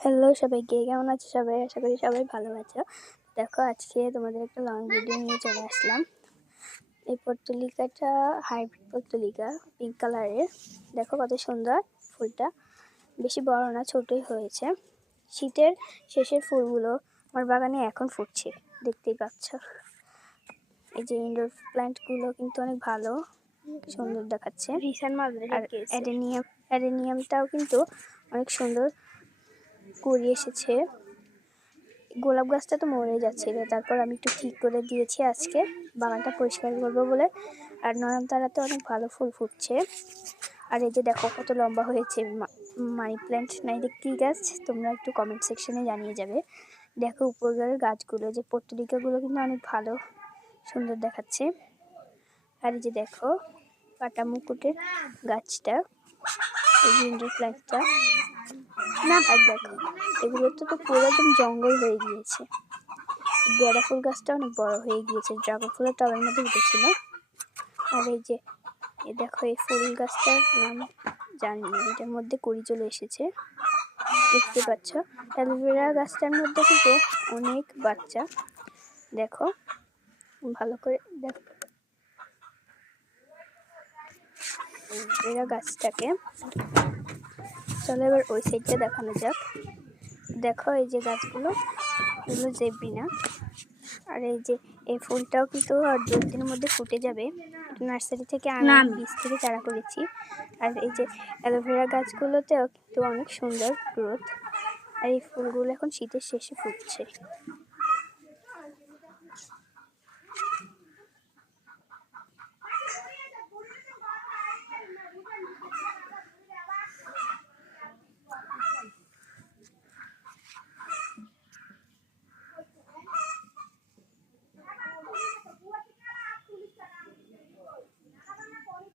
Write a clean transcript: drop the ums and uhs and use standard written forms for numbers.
Hello সবাইকে, কেমন আছো সবাই? আশা করি সবাই ভালো আছো। দেখো, আজকে তোমাদের একটা লং ভিডিও নিয়ে চলে আসলাম। এই পর্তুলিকাটা হাইব্রিড পর্তুলিকা, পিঙ্ক কালারের। দেখো কত সুন্দর ফুলটা, বেশি বড় না, ছোটই হয়েছে। শীতের শেষের ফুলগুলো আমার বাগানে এখন ফুটছে, দেখতেই পাচ্ছ। এই যে ইনডোর প্ল্যান্টগুলো কিন্তু অনেক ভালো, সুন্দর দেখাচ্ছে। আর অ্যাডেনিয়ামটাও কিন্তু অনেক সুন্দর কুড়ি এসেছে। গোলাপ গাছটা তো মরে যাচ্ছিল, তারপর আমি একটু ঠিক করে দিয়েছি আজকে বাগানটা পরিষ্কার করবো বলে। আর নয়নতারাতে অনেক ভালো ফুল ফুটছে। আর এই যে দেখো কত লম্বা হয়েছে মানি প্ল্যান্ট, না এটা কী গাছ তোমরা একটু কমেন্ট সেকশনে জানিয়ে যাবে। দেখো উপরের গাছগুলো, যে পর্তুলিকাগুলো কিন্তু অনেক ভালো সুন্দর দেখাচ্ছে। আর এই যে দেখো কাটা মুকুটের গাছটা, এই ইনডোর প্ল্যান্টটা না। আর দেখো এগুলো তো পুরো একদম জঙ্গল হয়ে গিয়েছে। গাঁদা ফুল গাছটা অনেক বড় হয়ে গিয়েছে, ড্রাগন ফুলের টবের মধ্যে উঠেছিল। আর এই যে দেখো এই ফুল গাছটার নাম জানি না, এটার মধ্যে কুড়ি চলে এসেছে, দেখতে পাচ্ছ। অ্যালোভেরা গাছটার মধ্যে কিন্তু অনেক বাচ্চা, দেখো ভালো করে দেখো অ্যালোভেরা গাছটাকে। চলো এবার ওই সাইডটা দেখানো যাক। দেখো এই যে গাছগুলো, এগুলো জেব্রিনা। আর এই যে এই ফুলটাও কিন্তু আর 2 দিনের মধ্যে ফুটে যাবে। নার্সারি থেকে আনা বীজ থেকে চারা করেছি। আর এই যে অ্যালোভেরা গাছগুলোতেও কিন্তু অনেক সুন্দর গ্রোথ। আর এই ফুলগুলো এখন শীতের শেষে ফুটছে।